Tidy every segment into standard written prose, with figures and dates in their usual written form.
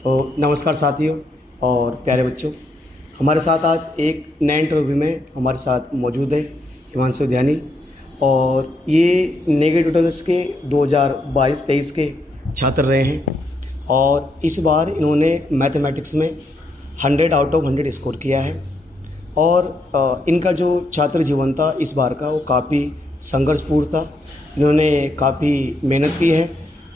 तो नमस्कार साथियों और प्यारे बच्चों, हमारे साथ आज एक नए इंटरव्यू में हमारे साथ मौजूद है हिमांशु ध्यानी। और ये नेगेटिव ट्यूटोरियल्स के 2022-23 के छात्र रहे हैं और इस बार इन्होंने मैथमेटिक्स में 100 आउट ऑफ 100 स्कोर किया है। और इनका जो छात्र जीवन था इस बार का वो काफ़ी संघर्षपूर्ण था। इन्होंने काफ़ी मेहनत की है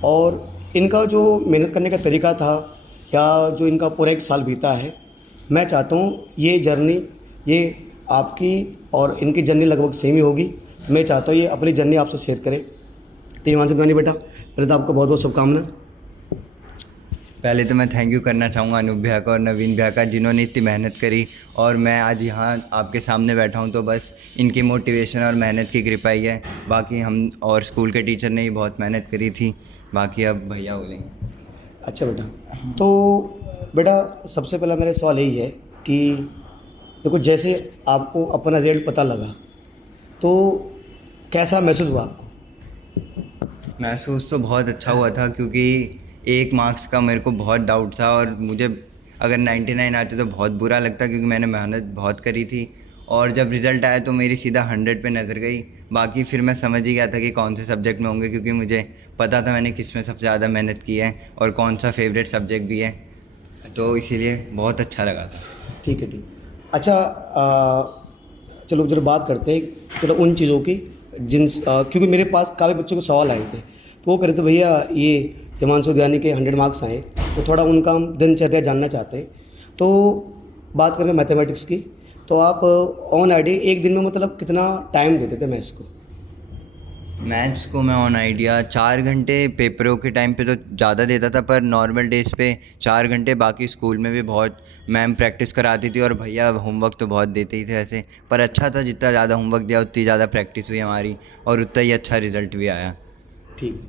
और इनका जो मेहनत करने का तरीका था या जो इनका पूरा एक साल बीता है, मैं चाहता हूँ ये जर्नी ये आपकी और इनकी जर्नी लगभग सेम ही होगी। मैं चाहता हूँ ये अपनी जर्नी आपसे शेयर करें। तो हिमांशु ध्यानी बेटा, पहले तो आपको बहुत बहुत शुभकामनाएं। पहले तो मैं थैंक यू करना चाहूँगा अनूप भैया का और नवीन भैया का, जिन्होंने इतनी मेहनत करी और मैं आज यहाँ आपके सामने बैठा हूँ तो बस इनकी मोटिवेशन और मेहनत की कृपा ही है। बाकी हम और स्कूल के टीचर ने ही बहुत मेहनत करी थी, बाकी अब भैया बोलेंगे। अच्छा बेटा, तो बेटा सबसे पहला मेरा सवाल यही है कि देखो, जैसे आपको अपना रिजल्ट पता लगा तो कैसा महसूस हुआ आपको? महसूस तो बहुत अच्छा हुआ था, क्योंकि 1 मार्क्स का मेरे को बहुत डाउट था और मुझे अगर 99 आते तो बहुत बुरा लगता, क्योंकि मैंने मेहनत बहुत करी थी। और जब रिज़ल्ट आया तो मेरी सीधा 100 पे नज़र गई। बाकी फिर मैं समझ ही गया था कि कौन से सब्जेक्ट में होंगे, क्योंकि मुझे पता था मैंने किस में सबसे ज़्यादा मेहनत की है और कौन सा फेवरेट सब्जेक्ट भी है। तो इसीलिए बहुत अच्छा लगा था। ठीक है, ठीक। अच्छा, चलो जरा बात करते हैं थोड़ा उन चीज़ों की क्योंकि मेरे पास काफ़ी बच्चों को सवाल आए थे, तो वो कह रहे थे भैया ये हिमांशु ध्यानी के 100 मार्क्स आए, तो थोड़ा उनका हम दिनचर्या जानना चाहते हैं। तो बात करें मैथमेटिक्स की, तो आप ऑन आइडिया एक दिन में मतलब कितना टाइम देते थे मैथ्स को? मैथ्स को मैं ऑन आइडिया 4 घंटे, पेपरों के टाइम पे तो ज़्यादा देता था, पर नॉर्मल डेज़ पे 4 घंटे। बाकी स्कूल में भी बहुत मैम प्रैक्टिस कराती थी और भैया होमवर्क तो बहुत देते ही थे ऐसे, पर अच्छा था, जितना ज़्यादा होमवर्क दिया उतनी ज़्यादा प्रैक्टिस हुई हमारी और उतना ही अच्छा रिज़ल्ट भी आया। ठीक।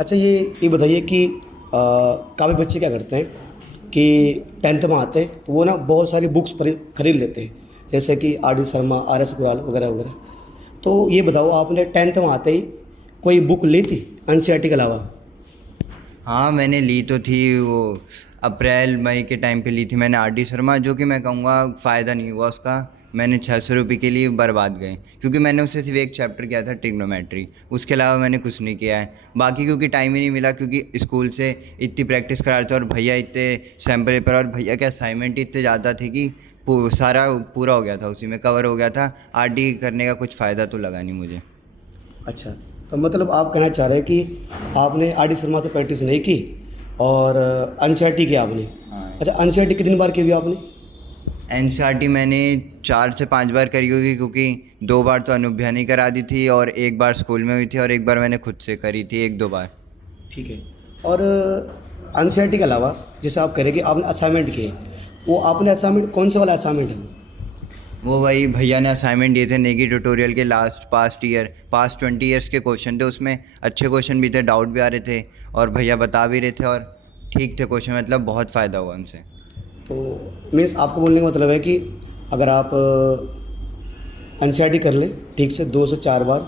अच्छा, ये बताइए कि काफ़ी बच्चे क्या करते हैं कि 10th में आते हैं तो वो ना बहुत सारी बुक्स खरीद लेते हैं, जैसे कि R D Sharma, R S Agarwal वगैरह वगैरह। तो ये बताओ, आपने 10th में आते ही कोई बुक ली थी एनसीईआरटी के अलावा? हाँ, मैंने ली तो थी, वो अप्रैल मई के टाइम पे ली थी मैंने आर डी शर्मा, जो कि मैं कहूँगा फ़ायदा नहीं हुआ उसका। मैंने 600 रुपये के लिए बर्बाद गए, क्योंकि मैंने उससे सिर्फ एक चैप्टर किया था, ट्रिग्नोमेट्री। उसके अलावा मैंने कुछ नहीं किया है बाकी, क्योंकि टाइम ही नहीं मिला, क्योंकि स्कूल से इतनी प्रैक्टिस करा रहे थे और भैया इतने सैम्पल पेपर और भैया के असाइनमेंट इतने ज़्यादा थे कि सारा पूरा हो गया था, उसी में कवर हो गया था। आर डी करने का कुछ फ़ायदा तो लगा नहीं मुझे। अच्छा, तो मतलब आप कहना चाह रहे हैं कि आपने आर डी शर्मा से प्रैक्टिस नहीं की और एनसीईआरटी किया आपने? हाँ, अच्छा, एनसीईआरटी कितनी बार की हुई आपने? एनसीईआरटी मैंने 4 से 5 बार करी होगी, क्योंकि 2 बार तो अनूप भैया ने करा दी थी और 1 बार स्कूल में हुई थी और 1 बार मैंने खुद से करी थी, 1-2 बार। ठीक है। और एनसीईआरटी के अलावा जैसे आप कह रहे हैं कि आपने असाइनमेंट किए, वो आपने असाइनमेंट कौन सा वाला असाइनमेंट है? वो वही भैया ने असाइनमेंट दिए थे नेगी ट्यूटोरियल के पास्ट 20 ईयर्स के क्वेश्चन थे, उसमें अच्छे क्वेश्चन भी थे, डाउट भी आ रहे थे और भैया बता भी रहे थे और ठीक थे क्वेश्चन, मतलब बहुत फ़ायदा हुआ उनसे। तो मीन्स आपको बोलने का मतलब है कि अगर आप एनसीईआरटी कर लें ठीक से 2 से 4 बार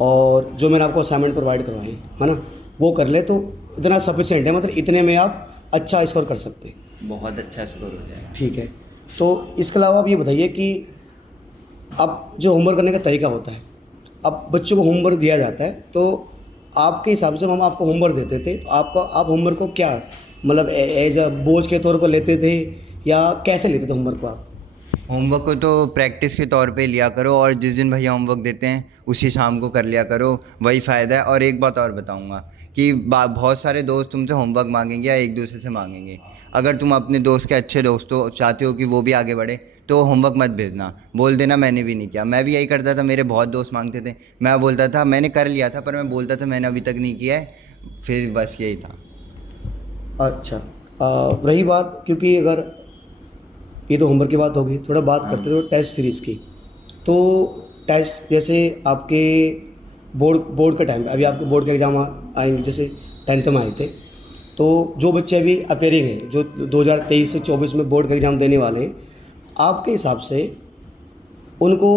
और जो मैंने आपको असाइनमेंट प्रोवाइड करवाए है ना, वो कर ले तो इतना सफिशिएंट है, मतलब इतने में आप अच्छा स्कोर कर सकते हैं। बहुत अच्छा स्कोर हो जाएगा। ठीक है। तो इसके अलावा आप ये बताइए कि अब जो होमवर्क करने का तरीका होता है, अब बच्चों को होमवर्क दिया जाता है, तो आपके हिसाब से हम आपको होमवर्क देते थे तो आप होमवर्क को क्या मतलब एज अ बोझ के तौर पर लेते थे या कैसे लेते थे होमवर्क को आप? होमवर्क को तो प्रैक्टिस के तौर पे लिया करो और जिस दिन भैया होमवर्क देते हैं उसी शाम को कर लिया करो, वही फ़ायदा है। और एक बात और बताऊंगा कि बहुत सारे दोस्त तुमसे होमवर्क मांगेंगे या एक दूसरे से मांगेंगे। अगर तुम अपने दोस्त के अच्छे दोस्त हो, चाहते हो कि वो भी आगे बढ़े, तो होमवर्क मत भेजना, बोल देना मैंने भी नहीं किया। मैं भी यही करता था, मेरे बहुत दोस्त मांगते थे, मैं बोलता था मैंने कर लिया था, पर मैं बोलता था मैंने अभी तक नहीं किया है, फिर बस यही था। अच्छा, रही बात, क्योंकि अगर ये तो होमवर्क की बात होगी, थोड़ा बात करते थे टेस्ट सीरीज़ की। तो टेस्ट जैसे आपके बोर्ड के टाइम पे, अभी आपके बोर्ड के एग्ज़ाम आएंगे, जैसे 10th में आए थे, तो जो बच्चे अभी अपेयरिंग हैं, जो 2023 से 24 में बोर्ड का एग्ज़ाम देने वाले हैं, आपके हिसाब से उनको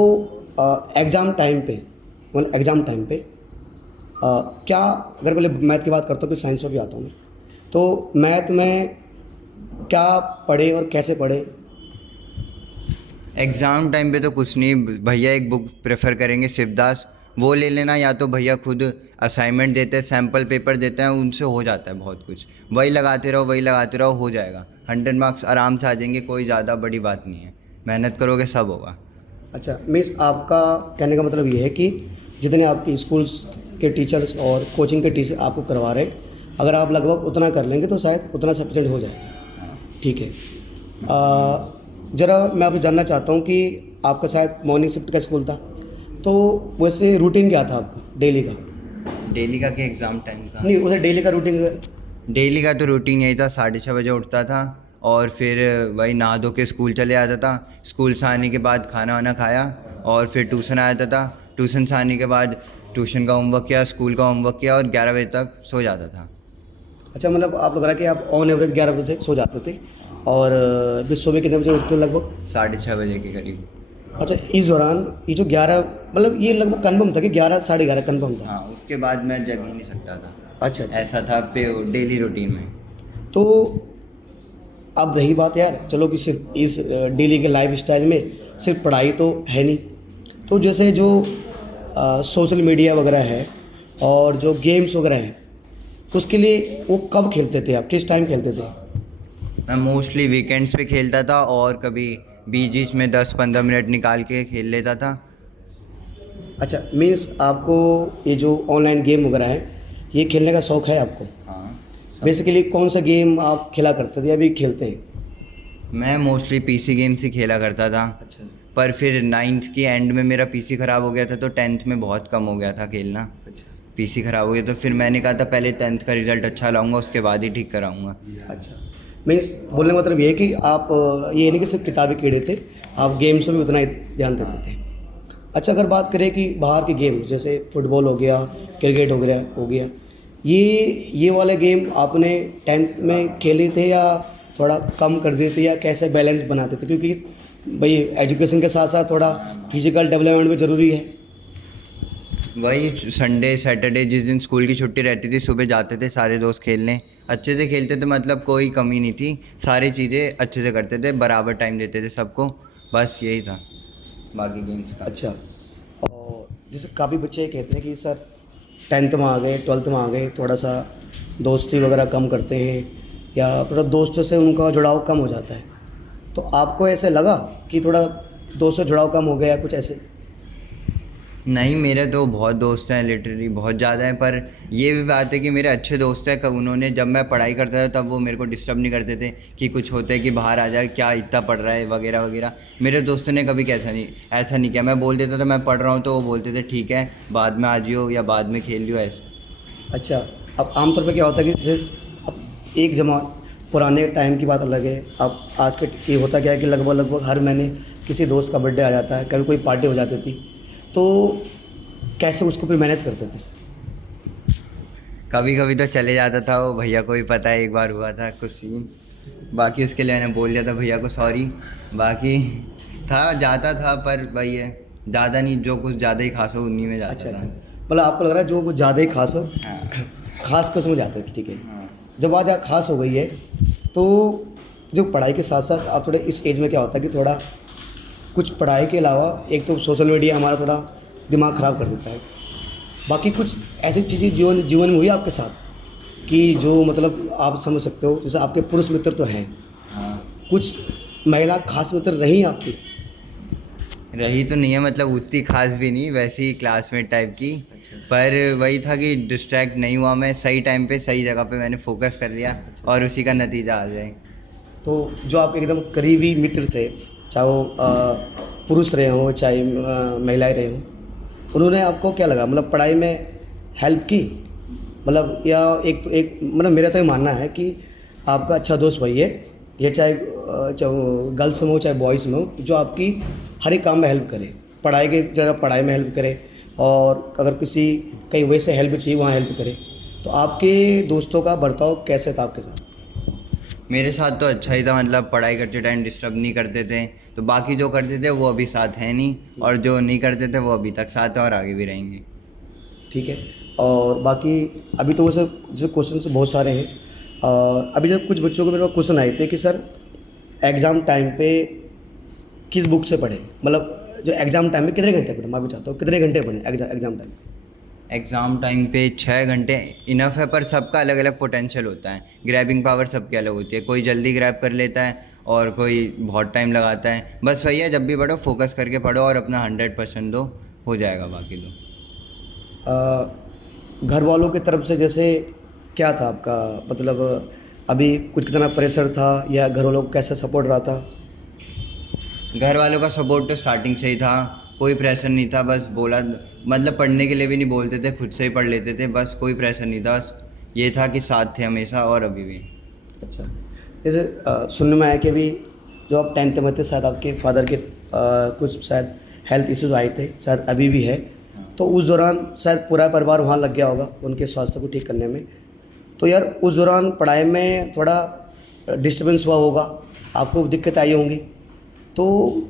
एग्ज़ाम टाइम पे, मतलब एग्ज़ाम टाइम पे क्या, अगर पहले मैथ की बात करता हूँ फिर साइंस में भी आता हूँ मैं, तो मैथ में क्या पढ़े और कैसे पढ़े? एग्ज़ाम टाइम पे तो कुछ नहीं, भैया एक बुक प्रेफर करेंगे शिवदास, वो ले लेना, या तो भैया खुद असाइनमेंट देते हैं, सैम्पल पेपर देते हैं, उनसे हो जाता है बहुत कुछ। वही लगाते रहो, वही लगाते रहो, हो जाएगा। 100 मार्क्स आराम से आ जाएंगे, कोई ज़्यादा बड़ी बात नहीं है, मेहनत करोगे सब होगा। अच्छा, मीन्स आपका कहने का मतलब ये है कि जितने आपके स्कूल्स के टीचर्स और कोचिंग के टीचर आपको करवा रहे, अगर आप लगभग उतना कर लेंगे तो शायद उतना सफिशिएंट हो जाएगा। ठीक है। ज़रा मैं आपसे जानना चाहता हूँ कि आपका शायद मॉर्निंग शिफ्ट का स्कूल था, तो वैसे रूटीन क्या था आपका डेली का? डेली का क्या, एग्ज़ाम टाइम का? नहीं, वैसे डेली का रूटीन। डेली का तो रूटीन यही था, 6:30 बजे उठता था और फिर वही नहा धो के स्कूल चले जाता था। स्कूल से आने के बाद खाना वाना खाया और फिर ट्यूशन आया था। ट्यूशन से आने के बाद ट्यूशन का होमवर्क किया, स्कूल का होमवर्क किया और 11 बजे तक सो जाता था। अच्छा, मतलब आप लग रहा है कि आप ऑन एवरेज 11 बजे सो जाते थे और फिर सुबह कितने बजे उठते लगभग? 6:30 बजे के करीब। अच्छा, इस दौरान ये जो 11 मतलब ये लगभग कन्फर्म था कि 11 साढ़े 11 कन्फर्म था? हाँ, उसके बाद मैं जग ही नहीं सकता था। अच्छा अच्छा। ऐसा था पे डेली रूटीन में। तो अब रही बात यार, चलो कि सिर्फ इस डेली के लाइफ स्टाइल में सिर्फ पढ़ाई तो है नहीं, तो जैसे जो सोशल मीडिया वगैरह है और जो गेम्स वगैरह हैं, उसके लिए वो कब खेलते थे आप, किस टाइम खेलते थे? मैं मोस्टली वीकेंड्स पे खेलता था और कभी बीच बीच में 10-15 मिनट निकाल के खेल लेता था। अच्छा, मीन्स आपको ये जो ऑनलाइन गेम वगैरह है ये खेलने का शौक़ है आपको? हाँ। बेसिकली कौन सा गेम आप खेला करते थे, अभी खेलते हैं? मैं मोस्टली पीसी गेम्स ही खेला करता था। अच्छा पर फिर 9th के एंड में मेरा पीसी ख़राब हो गया था, तो 10th में बहुत कम हो गया था खेलना। अच्छा पीसी ख़राब हो गया तो फिर मैंने कहा था पहले 10th का रिज़ल्ट अच्छा लाऊंगा, उसके बाद ही ठीक कराऊंगा। अच्छा। मीन्स बोलने का मतलब ये है कि आप ये नहीं कि सिर्फ किताबी कीड़े थे, आप गेम्स में भी उतना ही ध्यान देते थे। अच्छा, अगर बात करें कि बाहर के गेम जैसे फुटबॉल हो गया, क्रिकेट हो गया, ये वाले गेम आपने 10th में खेले थे या थोड़ा कम कर दिए थे, या कैसे बैलेंस बनाते थे? क्योंकि भाई एजुकेशन के साथ साथ थोड़ा फिजिकल डेवलपमेंट भी ज़रूरी है। वही संडे सैटरडे जिस दिन स्कूल की छुट्टी रहती थी, सुबह जाते थे सारे दोस्त खेलने, अच्छे से खेलते थे, मतलब कोई कमी नहीं थी, सारी चीज़ें अच्छे से करते थे, बराबर टाइम देते थे सबको, बस यही था बाकी गेम्स का। अच्छा, और जैसे काफ़ी बच्चे कहते हैं कि सर 10th में आ गए, 12th में आ गए, थोड़ा सा दोस्ती वगैरह कम करते हैं या थोड़ा दोस्तों से उनका जुड़ाव कम हो जाता है, तो आपको ऐसे लगा कि थोड़ा दोस्तों से जुड़ाव कम हो गया कुछ ऐसे? नहीं, मेरे तो बहुत दोस्त हैं, लिटरली बहुत ज़्यादा हैं, पर ये भी बात है कि मेरे अच्छे दोस्त हैं, कब उन्होंने जब मैं पढ़ाई करता था तब वो मेरे को डिस्टर्ब नहीं करते थे कि कुछ होता है कि बाहर आ जाए, क्या इतना पढ़ रहा है वगैरह वगैरह। मेरे दोस्तों ने कभी ऐसा नहीं किया। मैं बोल देता था मैं पढ़ रहा हूँ तो वो बोलते थे ठीक है, बाद में आ जियो या बाद में खेल लियो, ऐसे। अच्छा, अब आमतौर पे क्या होता है कि जैसे अब एक पुराने टाइम की बात अलग है, अब आज के ये होता क्या है कि लगभग हर महीने किसी दोस्त का बर्थडे आ जाता है, कभी कोई पार्टी हो जाती थी, तो कैसे उसको फिर मैनेज करते थे? कभी कभी तो चले जाता था, वो भैया को भी पता है, एक बार हुआ था कुछ सीन, बाकी उसके लिए मैंने बोल दिया था भैया को सॉरी। बाकी था जाता था, पर वही है, ज़्यादा नहीं, जो कुछ ज़्यादा ही खास हो उन्हीं में जाता अच्छा था। अच्छा, मतलब आपको लग रहा है जो कुछ ज़्यादा ही खास हो, हाँ खास कसम जाते थे, ठीक है। हाँ। जब बात यहाँ खास हो गई है, तो जो पढ़ाई के साथ साथ आप थोड़े इस एज में क्या होता है कि थोड़ा कुछ पढ़ाई के अलावा एक तो सोशल मीडिया हमारा थोड़ा दिमाग ख़राब कर देता है, बाकी कुछ ऐसी चीज़ें जीवन में हुई आपके साथ कि जो मतलब आप समझ सकते हो, जैसे आपके पुरुष मित्र तो हैं, हाँ, कुछ महिला खास मित्र रही आपकी? रही तो नहीं है, मतलब उतनी खास भी नहीं, वैसे ही क्लासमेट टाइप की। पर वही था कि डिस्ट्रैक्ट नहीं हुआ मैं, सही टाइम पे सही जगह पे मैंने फोकस कर लिया और उसी का नतीजा आ जाए। तो जो आप एकदम करीबी मित्र थे, चाहे वो पुरुष रहे हों चाहे महिलाएं रहे हों, उन्होंने आपको क्या लगा, मतलब पढ़ाई में हेल्प की, मतलब या एक मतलब मेरा तो ये मानना है कि आपका अच्छा दोस्त वही है, ये चाहे गर्ल्स में हो चाहे बॉयज़ में हो, जो आपकी हर एक काम में हेल्प करे, पढ़ाई की जगह पढ़ाई में हेल्प करे, और अगर किसी कहीं वैसे हेल्प चाहिए वहाँ हेल्प करे। तो आपके दोस्तों का बर्ताव कैसे था आपके साथ? मेरे साथ तो अच्छा ही था, मतलब पढ़ाई करते टाइम डिस्टर्ब नहीं करते थे, तो बाकी जो करते थे वो अभी साथ हैं नहीं, और जो नहीं करते थे वो अभी तक साथ हैं और आगे भी रहेंगे। ठीक है, और बाकी अभी तो वैसे जैसे क्वेश्चन बहुत सारे हैं, अभी जब कुछ बच्चों को मेरे पास क्वेश्चन आए थे कि सर एग्ज़ाम टाइम पे किस बुक से पढ़े, मतलब जो एग्ज़ाम टाइम में कितने घंटे पढ़े, मैं भी चाहता हूँ कितने घंटे पढ़े एग्ज़ाम टाइम। एग्ज़ाम टाइम पे 6 घंटे इनफ है, पर सबका अलग अलग पोटेंशियल होता है, ग्रैबिंग पावर सबकी अलग होती है, कोई जल्दी ग्रैब कर लेता है और कोई बहुत टाइम लगाता है। बस वही है, जब भी पढ़ो फोकस करके पढ़ो और अपना 100% दो, हो जाएगा बाकी तो। घर वालों की तरफ से जैसे क्या था आपका, मतलब अभी कुछ कितना प्रेशर था या घर वालों को कैसा सपोर्ट रहा था। घर वालों का सपोर्ट तो स्टार्टिंग से ही था, कोई प्रेशर नहीं था, बस बोला मतलब पढ़ने के लिए भी नहीं बोलते थे, खुद से ही पढ़ लेते थे, बस कोई प्रेशर नहीं था, बस ये था कि साथ थे हमेशा और अभी भी। अच्छा, जैसे सुनने में आया कि अभी जब आप 10th में थे शायद आपके फादर के कुछ शायद हेल्थ इश्यूज आए थे, शायद अभी भी है, तो उस दौरान शायद पूरा परिवार वहाँ लग गया होगा उनके स्वास्थ्य को ठीक करने में। तो यार उस दौरान पढ़ाई में थोड़ा डिस्टर्बेंस हुआ होगा, आपको दिक्कत आई होंगी, तो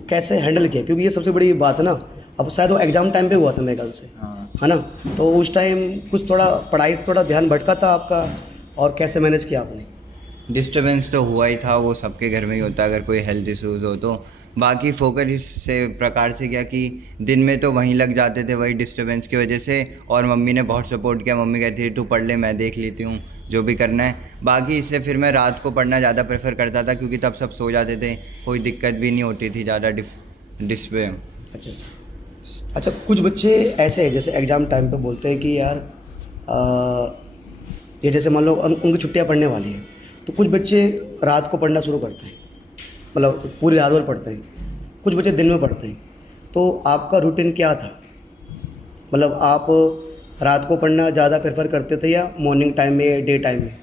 कैसे हैंडल किया, क्योंकि ये सबसे बड़ी बात है ना। अब शायद वो एग्ज़ाम टाइम पे हुआ था मेरे ख्याल से, हाँ, है ना। तो उस टाइम कुछ थोड़ा पढ़ाई से थोड़ा ध्यान भटका था आपका, और कैसे मैनेज किया आपने। डिस्टर्बेंस तो हुआ ही था, वो सबके घर में ही होता है अगर कोई हेल्थ इश्यूज़ हो तो। बाकी फोकस इससे प्रकार से किया कि दिन में तो वहीं लग जाते थे वही डिस्टर्बेंस की वजह से, और मम्मी ने बहुत सपोर्ट किया, मम्मी कहती थी तू पढ़ ले, मैं देख लेती हूँ जो भी करना है। बाकी इसलिए फिर मैं रात को पढ़ना ज़्यादा प्रेफर करता था, क्योंकि तब सब सो जाते थे, कोई दिक्कत भी नहीं होती थी ज़्यादा डिस्प्ले। अच्छा अच्छा अच्छा, कुछ बच्चे ऐसे हैं जैसे एग्ज़ाम टाइम पे बोलते हैं कि यार ये जैसे मान लो उनकी छुट्टियां पढ़ने वाली हैं, तो कुछ बच्चे रात को पढ़ना शुरू करते हैं, मतलब पूरी रात भर पढ़ते हैं, कुछ बच्चे दिन में पढ़ते हैं। तो आपका रूटीन क्या था, मतलब आप रात को पढ़ना ज़्यादा प्रेफर करते थे या मॉर्निंग टाइम में या डे टाइम में।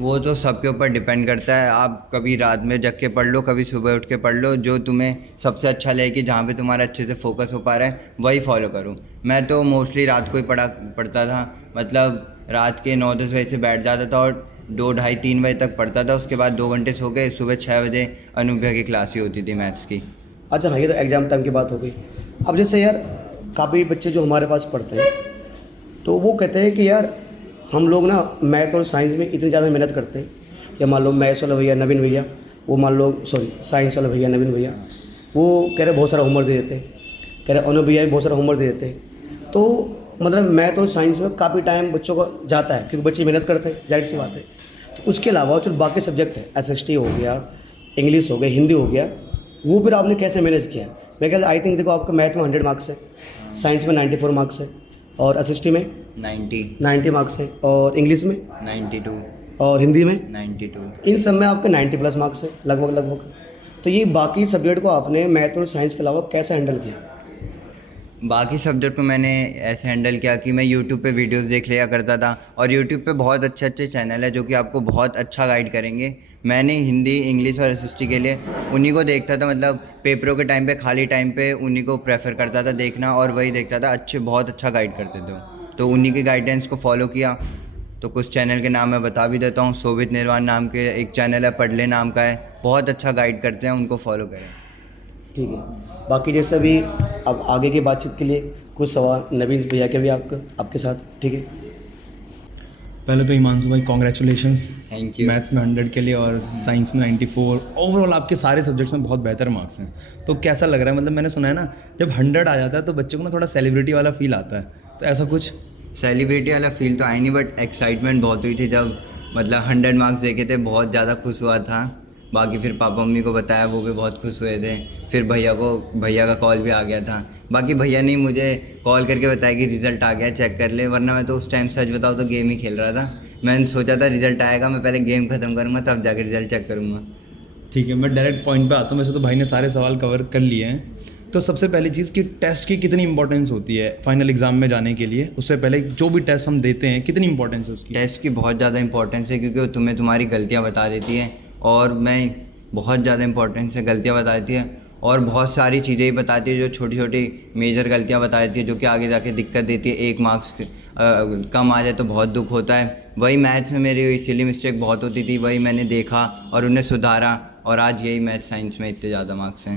वो तो सबके ऊपर डिपेंड करता है, आप कभी रात में जग के पढ़ लो, कभी सुबह उठ के पढ़ लो, जो तुम्हें सबसे अच्छा लगे कि जहाँ पे तुम्हारा अच्छे से फोकस हो पा रहा है वही फॉलो करो। मैं तो मोस्टली रात को ही पढ़ता था, मतलब रात के 9-10 बजे से बैठ जाता था और 2, ढाई, 3 बजे तक पढ़ता था, उसके बाद 2 घंटे सो के सुबह 6 बजे अनुभव की क्लास ही होती थी मैथ्स की। अच्छा हाँ, ये तो एग्ज़ाम टाइम की बात हो गई। अब जैसे यार काफ़ी बच्चे जो हमारे पास पढ़ते हैं, तो वो कहते हैं कि यार हम लोग ना मैथ और साइंस में इतनी ज़्यादा मेहनत करते हैं, या मान लो मैथ्स वाला भैया नवीन भैया, वो मान लो सॉरी साइंस वाला भैया नवीन भैया, वो कह रहे बहुत सारा होमवर्क दे देते हैं, कह रहे अनु भैया भी बहुत सारा होमवर्क दे देते हैं। तो मतलब मैथ और साइंस में काफ़ी टाइम बच्चों का जाता है, क्योंकि बच्चे मेहनत करते हैं, जाहिर सी बात है। तो उसके अलावा जो बाकी सब्जेक्ट है, SST हो गया, इंग्लिश हो गया, हिंदी हो गया, वो फिर आपने कैसे मैनेज किया। मैं कहता आई थिंक देखो आपका मैथ में 100 मार्क्स है, साइंस में 94 मार्क्स है, और SST में 90 मार्क्स है, और इंग्लिश में 92 और हिंदी में 92। इन सब में आपके 90+ मार्क्स है लगभग। तो ये बाकी सब्जेक्ट को आपने मैथ और साइंस के अलावा कैसे हैंडल किया। बाकी सब्जेक्ट को मैंने ऐसे हैंडल किया कि मैं यूट्यूब पे वीडियोस देख लिया करता था, और यूट्यूब पे बहुत अच्छे अच्छे चैनल है जो कि आपको बहुत अच्छा गाइड करेंगे। मैंने हिंदी, इंग्लिश और SST के लिए उन्हीं को देखता था, मतलब पेपरों के टाइम पे, खाली टाइम पे उन्हीं को प्रेफर करता था देखना, और वही देखता था, बहुत अच्छा गाइड करते थे वो। तो उन्हीं की गाइडेंस को फॉलो किया। तो कुछ चैनल के नाम मैं बता भी देता हूँ। शोभित निर्वाण नाम के एक चैनल है, पढ़ले नाम का है, बहुत अच्छा गाइड करते हैं, उनको फॉलो करें। ठीक है, बाकी जैसे अभी अब आगे की बातचीत के लिए कुछ सवाल नवीन भैया के भी आपके साथ, ठीक है। पहले तो हिमांशु भाई कॉन्ग्रेचुलेशंस, थैंक यू। मैथ्स में 100 के लिए और साइंस में 94, ओवरऑल आपके सारे सब्जेक्ट्स में बहुत बेहतर मार्क्स हैं। तो कैसा लग रहा है, मतलब मैंने सुना है ना जब 100 आ जाता है तो बच्चे को ना थोड़ा सेलिब्रिटी वाला फील आता है, तो ऐसा कुछ। सेलिब्रिटी वाला फील तो आई नहीं, बट एक्साइटमेंट बहुत हुई थी जब मतलब 100 मार्क्स देखे थे, बहुत ज़्यादा खुश हुआ था। बाकी फिर पापा मम्मी को बताया, वो भी बहुत खुश हुए थे। फिर भैया का कॉल भी आ गया था। बाकी भैया ने मुझे कॉल करके बताया कि रिज़ल्ट आ गया, चेक कर ले, वरना मैं तो उस टाइम सच बताऊँ तो गेम ही खेल रहा था। मैंने सोचा था रिज़ल्ट आएगा, मैं पहले गेम ख़त्म करूँगा तब जाकर रिज़ल्ट चेक करूँगा। ठीक है, मैं डायरेक्ट पॉइंट पे आता हूँ। वैसे तो भाई ने सारे सवाल कवर कर लिए हैं। तो सबसे पहली चीज़ कि टेस्ट की कितनी इंपॉर्टेंस होती है फाइनल एग्जाम में जाने के लिए, उससे पहले जो भी टेस्ट हम देते हैं कितनी इंपॉर्टेंस है उसकी। टेस्ट की बहुत ज़्यादा इंपॉर्टेंस है, क्योंकि वो तुम्हें तुम्हारी गलतियाँ बता देती है, और मैं बहुत ज़्यादा इंपॉर्टेंस है, गलतियाँ बता देती है, और बहुत सारी चीज़ें ही बताती है जो छोटी छोटी मेजर गलतियाँ बता देती है, जो कि आगे जाके दिक्कत देती है। 1 मार्क्स कम आ जाए तो बहुत दुख होता है। वही मैथ्स में मेरी सिली मिस्टेक बहुत होती थी, वही मैंने देखा और उन्हें सुधारा, और आज यही मैथ साइंस में इतने ज़्यादा मार्क्स हैं।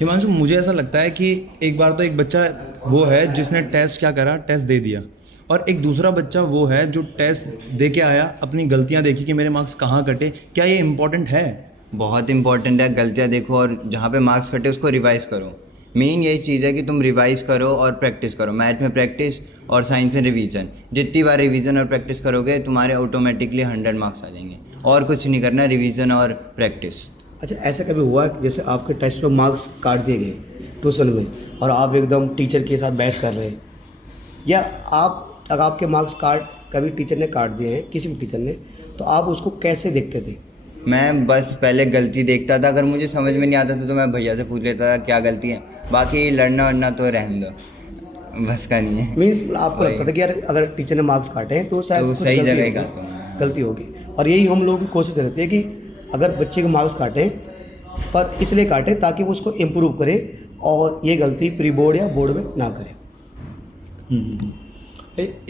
हिमांशु, मुझे ऐसा लगता है कि एक बार तो एक बच्चा वो है जिसने टेस्ट क्या करा, टेस्ट दे दिया, और एक दूसरा बच्चा वो है जो टेस्ट दे के आया, अपनी गलतियाँ देखी कि मेरे मार्क्स कहाँ कटे, क्या ये इम्पोर्टेंट है? बहुत इंपॉर्टेंट है, गलतियाँ देखो और जहाँ पे मार्क्स कटे उसको रिवाइज़ करो। मेन यही चीज़ है कि तुम रिवाइज़ करो और प्रैक्टिस करो। मैथ में प्रैक्टिस और साइंस में रिवीजन। जितनी बार रिवीजन और प्रैक्टिस करोगे तुम्हारे ऑटोमेटिकली 100 मार्क्स आ जाएंगे। और कुछ नहीं करना, रिवीजन और प्रैक्टिस। अच्छा, ऐसा कभी हुआ कि जैसे आपके टेस्ट में मार्क्स काट दिए गए ट्यूशन में और आप एकदम टीचर के साथ बहस कर रहे हैं, या आप अगर आपके मार्क्स कभी टीचर ने काट दिए हैं, किसी भी टीचर ने, तो आप उसको कैसे देखते थे? मैं बस पहले गलती देखता था, अगर मुझे समझ में नहीं आता था तो मैं भैया से पूछ लेता था क्या गलती है, बाकी लड़ना वड़ना तो रहने दो, बस का नहीं है। मीन्स आपको लगता था कि यार अगर टीचर ने मार्क्स काटे हैं तो शायद तो कुछ सही गलती जगह ही होगी, काटता हूँ। गलती होगी। और यही हम लोगों की कोशिश रहती है कि अगर बच्चे के मार्क्स काटें, पर इसलिए काटें ताकि वो उसको इम्प्रूव करे और ये गलती प्री बोर्ड या बोर्ड में ना करे।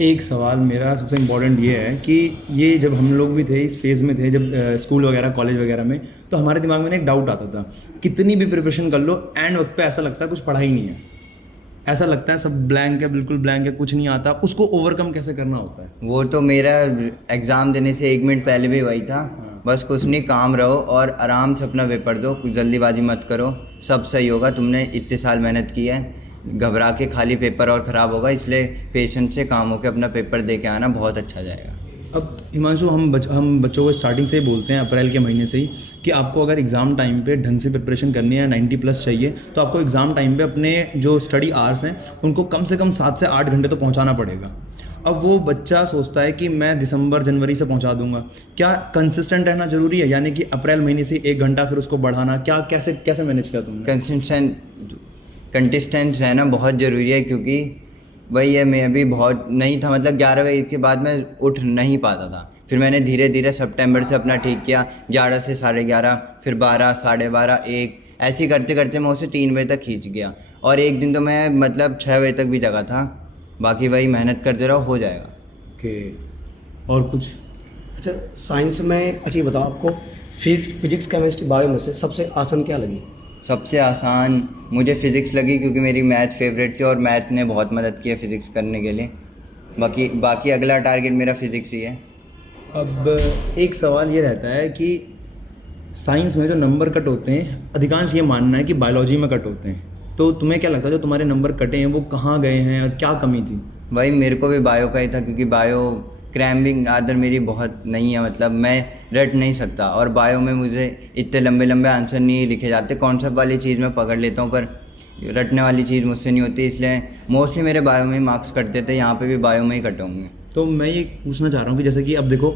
एक सवाल मेरा सबसे इम्पोर्टेंट ये है कि ये जब हम लोग भी थे, इस फेज़ में थे, जब स्कूल वगैरह कॉलेज वगैरह में, तो हमारे दिमाग में एक डाउट आता था, कितनी भी प्रिपरेशन कर लो एंड वक्त पे ऐसा लगता है कुछ पढ़ा ही नहीं है, ऐसा लगता है सब ब्लैंक है, बिल्कुल ब्लैंक है, कुछ नहीं आता। उसको ओवरकम कैसे करना होता है? वो तो मेरा एग्ज़ाम देने से 1 मिनट पहले भी वही था। बस कुछ नहीं, काम रहो और आराम से अपना पेपर दो, कुछ जल्दीबाजी मत करो, सब सही होगा। तुमने इतने साल मेहनत की है, घबरा के खाली पेपर और ख़राब होगा, इसलिए पेशेंस से काम होकर अपना पेपर दे के आना, बहुत अच्छा जाएगा। अब हिमांशु, हम बच्चों को स्टार्टिंग से ही बोलते हैं, अप्रैल के महीने से ही, कि आपको अगर एग्ज़ाम टाइम पे ढंग से प्रिपरेशन करनी है, 90+ चाहिए, तो आपको एग्ज़ाम टाइम पे अपने जो स्टडी आवर्स हैं उनको कम से कम 7 से 8 घंटे तो पहुंचाना पड़ेगा। अब वो बच्चा सोचता है कि मैं दिसंबर जनवरी से पहुंचा दूंगा, क्या कंसिस्टेंट रहना ज़रूरी है? यानी कि अप्रैल महीने से 1 घंटा फिर उसको बढ़ाना, क्या कैसे मैनेज किया तुमने? कंसिस्टेंट रहना बहुत ज़रूरी है, क्योंकि वही है, मैं अभी बहुत नहीं था, मतलब 11 बजे के बाद मैं उठ नहीं पाता था। फिर मैंने धीरे धीरे सितंबर से अपना ठीक किया, 11 से 11:30, फिर 12, 12:30, 1, ऐसे ही करते करते मैं उसे 3 बजे तक खींच गया। और एक दिन तो मैं मतलब 6 बजे तक भी जगा था। बाकी वही मेहनत करते रहो, हो जाएगा। ओके, और कुछ? अच्छा, साइंस में अच्छा ये बताओ, आपको फिजिक्स केमिस्ट्री बायो में से सबसे आसान क्या लगी? सबसे आसान मुझे फ़िज़िक्स लगी, क्योंकि मेरी मैथ फेवरेट थी और मैथ ने बहुत मदद की है फ़िज़िक्स करने के लिए। बाकी अगला टारगेट मेरा फ़िज़िक्स ही है। अब एक सवाल ये रहता है कि साइंस में जो नंबर कट होते हैं, अधिकांश ये मानना है कि बायोलॉजी में कट होते हैं, तो तुम्हें क्या लगता है जो तुम्हारे नंबर कटे हैं वो कहाँ गए हैं और क्या कमी थी? भाई मेरे को भी बायो का ही था, क्योंकि बायो क्रैम्बिंग आदत मेरी बहुत नहीं है, मतलब मैं रट नहीं सकता, और बायो में मुझे इतने लंबे लंबे आंसर नहीं लिखे जाते। कॉन्सेप्ट वाली चीज़ मैं पकड़ लेता हूँ, पर रटने वाली चीज़ मुझसे नहीं होती, इसलिए मोस्टली मेरे बायो में ही मार्क्स कटते थे। यहाँ पे भी बायो में ही कटे होंगे। तो मैं ये पूछना चाह रहा हूँ कि जैसे कि अब देखो,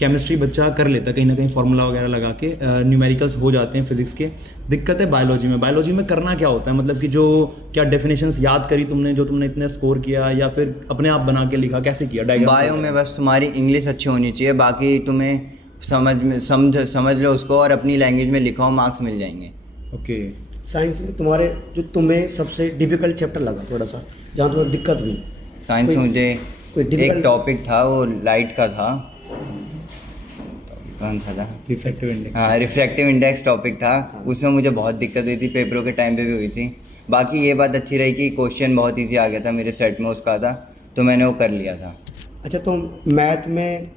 केमिस्ट्री बच्चा कर लेता है कहीं ना कहीं, फार्मूला वगैरह लगा के न्यूमेरिकल्स हो जाते हैं फिजिक्स के। दिक्कत है बायोलॉजी में करना क्या होता है? मतलब कि जो क्या डेफिनेशंस याद करी तुमने, जो तुमने इतने स्कोर किया, या फिर अपने आप बना के लिखा, कैसे किया डायग्राम? बायो में बस तुम्हारी इंग्लिश अच्छी होनी चाहिए, बाकी तुम्हें समझ लो उसको और अपनी लैंग्वेज में लिखाओ, मार्क्स मिल जाएंगे। ओके। साइंस में तुम्हें सबसे डिफिकल्ट चैप्टर लगा थोड़ा सा, जहाँ तुम्हें दिक्कत हुई? साइंस में मुझे एक टॉपिक था, वो लाइट का था, कौन सा था? Reflective index. हाँ, रिफ्रैक्टिव इंडेक्स टॉपिक था। उसमें मुझे बहुत दिक्कत हुई थी, पेपरों के टाइम पे भी हुई थी। बाकी ये बात अच्छी रही कि क्वेश्चन बहुत इजी आ गया था मेरे सेट में, उसका था, तो मैंने वो कर लिया था। अच्छा, तो मैथ में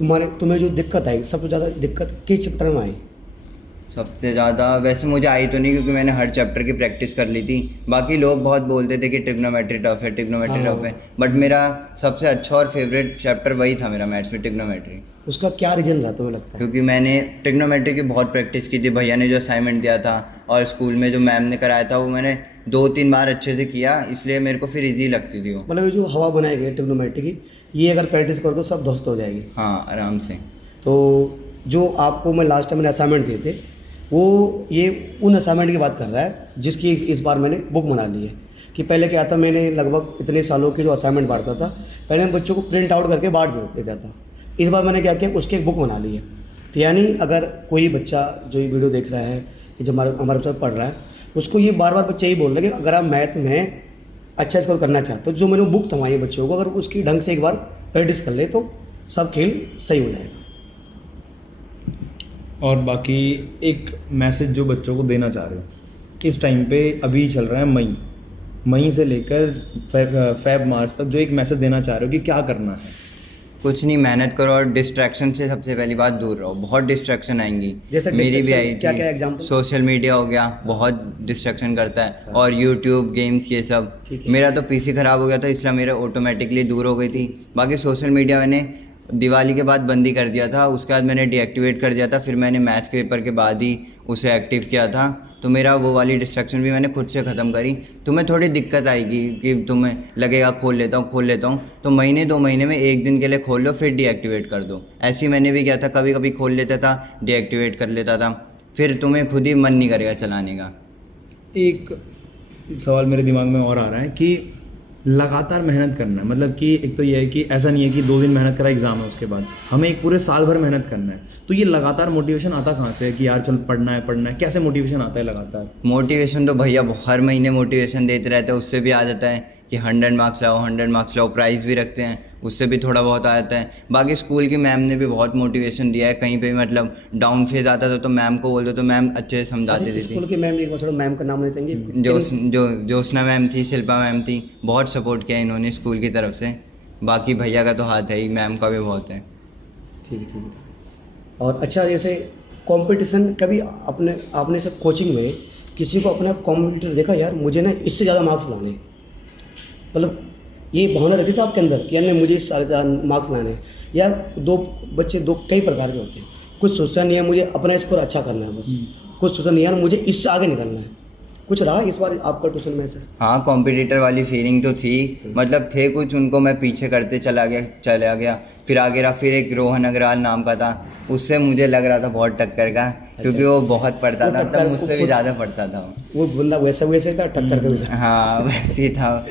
तुम्हें जो दिक्कत आई, सबसे ज़्यादा दिक्कत किस चैप्टर में आई? सबसे ज़्यादा वैसे मुझे आई तो नहीं, क्योंकि मैंने हर चैप्टर की प्रैक्टिस कर ली थी। बाकी लोग बहुत बोलते थे कि ट्रिग्नोमेट्री टफ है, बट मेरा सबसे अच्छा और फेवरेट चैप्टर वही था मेरा, मैथ्स में ट्रिग्नोमेट्री। उसका क्या रीज़न रहा तुम्हें लगता है? क्योंकि मैंने ट्रिग्नोमेट्री की बहुत प्रैक्टिस की थी। भैया ने जो असाइनमेंट दिया था और स्कूल में जो मैम ने कराया था, वो मैंने 2-3 बार अच्छे से किया, इसलिए मेरे को फिर ईजी लगती थी वो। मतलब ये जो हवा बनाई गई ट्रिग्नोमेट्री की, ये अगर प्रैक्टिस कर दो सब ध्वस्त हो जाएगी। हाँ, आराम से। तो जो आपको मैं लास्ट टाइम मैंने असाइनमेंट दिए थे, वो ये उन असाइनमेंट की बात कर रहा है जिसकी इस बार मैंने बुक बना ली है। कि पहले क्या था, मैंने लगभग इतने सालों के जो असाइनमेंट बांटता था, पहले मैं बच्चों को प्रिंट आउट करके बांट देता था। इस बार मैंने क्या किया, उसकी एक बुक बना ली है। तो यानी अगर कोई बच्चा जो ये वीडियो देख रहा है, जो हमारे साथ पढ़ रहा है, उसको ये बार बार बच्चे ही बोल रहे हैं कि अगर आप मैथ में अच्छा स्कोर करना चाहते हो, जो मैंने बुक थमाई है बच्चों को, अगर उसकी ढंग से एक बार प्रैक्टिस कर ले तो सब खेल सही हो जाएगा। और बाकी एक मैसेज जो बच्चों को देना चाह रहे हो, इस टाइम पे अभी चल रहा है मई, मई से लेकर फेब मार्च तक जो एक मैसेज देना चाह रहे हो कि क्या करना है? कुछ नहीं, मेहनत करो और डिस्ट्रैक्शन से सबसे पहली बात दूर रहो। बहुत डिस्ट्रैक्शन आएंगी, जैसे मेरी भी आई distraction, थी। क्या-क्या एग्जाम्पल? सोशल मीडिया हो गया, बहुत डिस्ट्रैक्शन करता है, और यूट्यूब, गेम्स, ये सब। ठीक है। मेरा तो पीसी ख़राब हो गया था, इसलिए मेरा ऑटोमेटिकली दूर हो गई थी। बाकी सोशल मीडिया मैंने दिवाली के बाद बंद ही कर दिया था, उसके बाद मैंने डीएक्टिवेट कर दिया था, फिर मैंने मैथ के पेपर के बाद ही उसे एक्टिव किया था। तो मेरा वो वाली डिस्ट्रैक्शन भी मैंने खुद से ख़त्म करी। तुम्हें थोड़ी दिक्कत आएगी कि तुम्हें लगेगा खोल लेता हूँ, तो महीने 2 महीने में 1 दिन के लिए खोल लो, फिर डीएक्टिवेट कर दो। ऐसे ही मैंने भी किया था, कभी कभी खोल लेता था, डीएक्टिवेट कर लेता था, फिर तुम्हें खुद ही मन नहीं करेगा चलाने का। एक सवाल मेरे दिमाग में और आ रहा है कि लगातार मेहनत करना है, मतलब कि एक तो ये है कि ऐसा नहीं है कि 2 दिन मेहनत करा एग्ज़ाम है उसके बाद, हमें एक पूरे साल भर मेहनत करना है। तो ये लगातार मोटिवेशन आता कहाँ से है कि यार चल पढ़ना है? कैसे मोटिवेशन आता है लगातार? मोटिवेशन तो भैया हर महीने मोटिवेशन देते रहते हैं, उससे भी आ जाता है कि 100 मार्क्स लाओ, 100 मार्क्स लाओ। प्राइज़ भी रखते हैं, उससे भी थोड़ा बहुत आ जाता है। बाकी स्कूल की मैम ने भी बहुत मोटिवेशन दिया है। कहीं पे मतलब डाउन फेज आता था तो मैम को बोल दो, तो मैम अच्छे से समझा देती थी। स्कूल के मैम, एक बार थोड़ा मैम का नाम लेना चाहेंगे? ज्योत्सना मैम थी, शिल्पा मैम थी, बहुत सपोर्ट किया इन्होंने स्कूल की तरफ से। बाकी भैया का तो हाथ है ही, मैम का भी बहुत है। ठीक है, ठीक है। और अच्छा, जैसे कंपटीशन कभी आपने सब कोचिंग में किसी को अपना कॉम्पिटिटर देखा, यार मुझे ना इससे ज़्यादा मार्क्स लाने, मतलब ये भावना रखी थी आपके अंदर कि यार नहीं मुझे इससे ज़्यादा मार्क्स लाने हैं? या दो कई प्रकार के होते हैं, कुछ सोचता नहीं है मुझे अपना स्कोर अच्छा करना है बस, कुछ सोचता नहीं यार मुझे इससे आगे निकलना है। कुछ रहा इस बार आपका ट्यूशन में से? हाँ, कॉम्पिटिटर वाली फीलिंग तो थी, मतलब थे कुछ, उनको मैं पीछे करते चला गया। फिर आगे रहा, फिर एक रोहन अग्रवाल नाम का था, उससे मुझे लग रहा था बहुत टक्कर का, क्योंकि वो बहुत पढ़ता था, तब मुझसे भी ज़्यादा पढ़ता था वो बंदा वैसे था, टक्कर का भी था। हाँ, वैसे ही था।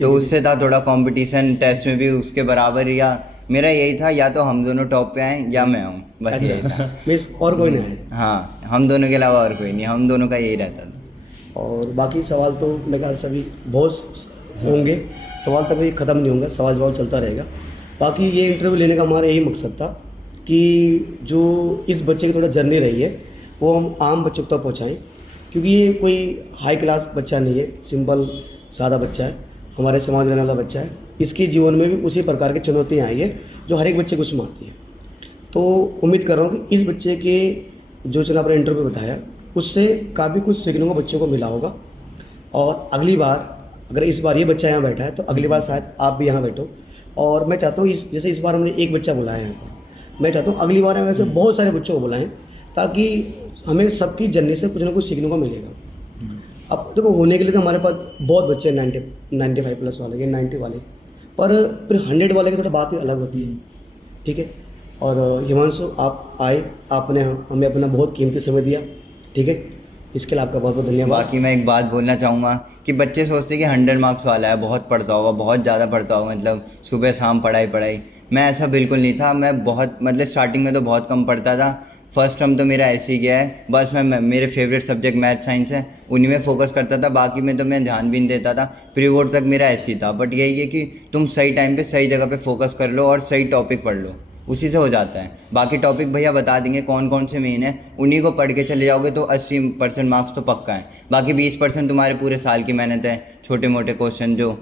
तो उससे था थोड़ा कंपटीशन, टेस्ट में भी उसके बराबर ही। या मेरा यही था, या तो हम दोनों टॉप पे आएँ या मैं आऊँ, बस यही था। मीन्स और कोई नहीं है? हाँ, हम दोनों के अलावा और कोई नहीं, हम दोनों का यही रहता था। और बाकी सवाल तो मेरे ख्याल से अभी बहुत होंगे, सवाल तक भी ख़त्म नहीं होंगे, सवाल जवाब चलता रहेगा। बाकी ये इंटरव्यू लेने का हमारा यही मकसद था कि जो इस बच्चे की थोड़ा जर्नी रही है वो हम आम बच्चों तक पहुँचाएँ, क्योंकि ये कोई हाई क्लास बच्चा नहीं है, सिंपल सादा बच्चा है, हमारे समाज में रहने वाला बच्चा है। इसके जीवन में भी उसी प्रकार की चुनौतियाँ आई है जो हर एक बच्चे को उसमें आती है। तो उम्मीद कर रहा हूँ कि इस बच्चे के जो चला आपने इंटरव्यू बताया उससे काफ़ी कुछ सीखने को बच्चों को मिला होगा। और अगली बार अगर इस बार ये बच्चा यहाँ बैठा है तो अगली बार शायद आप भी यहाँ बैठो। और मैं चाहता हूँ जैसे इस बार हमने एक बच्चा बुलाया है यहाँ पर, मैं चाहता हूँ अगली बार हम ऐसे बहुत सारे बच्चों को बुलाएं, ताकि हमें सबकी जर्नी से कुछ ना कुछ सीखने को मिलेगा। अब देखो, होने के लिए तो हमारे पास बहुत बच्चे 95+ वाले, 90 वाले, पर फिर 100 वाले की थोड़ा बात ही अलग होती है। ठीक है। और हिमांशु, आप आए, आपने हमें अपना बहुत कीमती समय दिया। ठीक है, इसके लिए आपका बहुत बहुत धन्यवाद। बाकी मैं एक बात बोलना चाहूँगा कि बच्चे सोचते हैं कि 100 मार्क्स वाला है, बहुत पढ़ता होगा, बहुत ज़्यादा पढ़ता होगा, मतलब सुबह शाम पढ़ाई। मैं ऐसा बिल्कुल नहीं था। मैं बहुत, मतलब स्टार्टिंग में तो बहुत कम पढ़ता था। फर्स्ट टर्म तो मेरा ऐसे ही गया है, बस मेरे फेवरेट सब्जेक्ट मैथ साइंस है, उन्हीं में फोकस करता था। बाकी में तो मैं ध्यान भी नहीं देता था। प्री बोर्ड तक मेरा ऐसे ही था। बट यही है कि तुम सही टाइम पे सही जगह पे फोकस कर लो और सही टॉपिक पढ़ लो, उसी से हो जाता है। बाकी टॉपिक भैया बता देंगे कौन कौन से मेन है, उन्हीं को पढ़ के चले जाओगे तो 80% मार्क्स तो पक्का है। बाकी 20% तुम्हारे पूरे साल की मेहनत है, छोटे मोटे क्वेश्चन जो,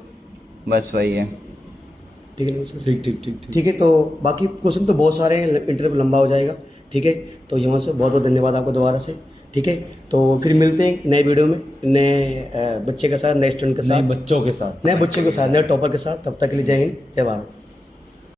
बस वही है। ठीक है सर? ठीक। ठीक है, तो बाकी क्वेश्चन तो बहुत सारे हैं, इंटरव्यू लंबा हो जाएगा। ठीक है, तो यहाँ से बहुत बहुत धन्यवाद आपको दोबारा से। ठीक है, तो फिर मिलते हैं नए वीडियो में, नए बच्चे के साथ, नए स्टूडेंट के साथ, नए बच्चों के साथ, नए टॉपर के साथ। तब तक के लिए जय हिंद, जय भारत।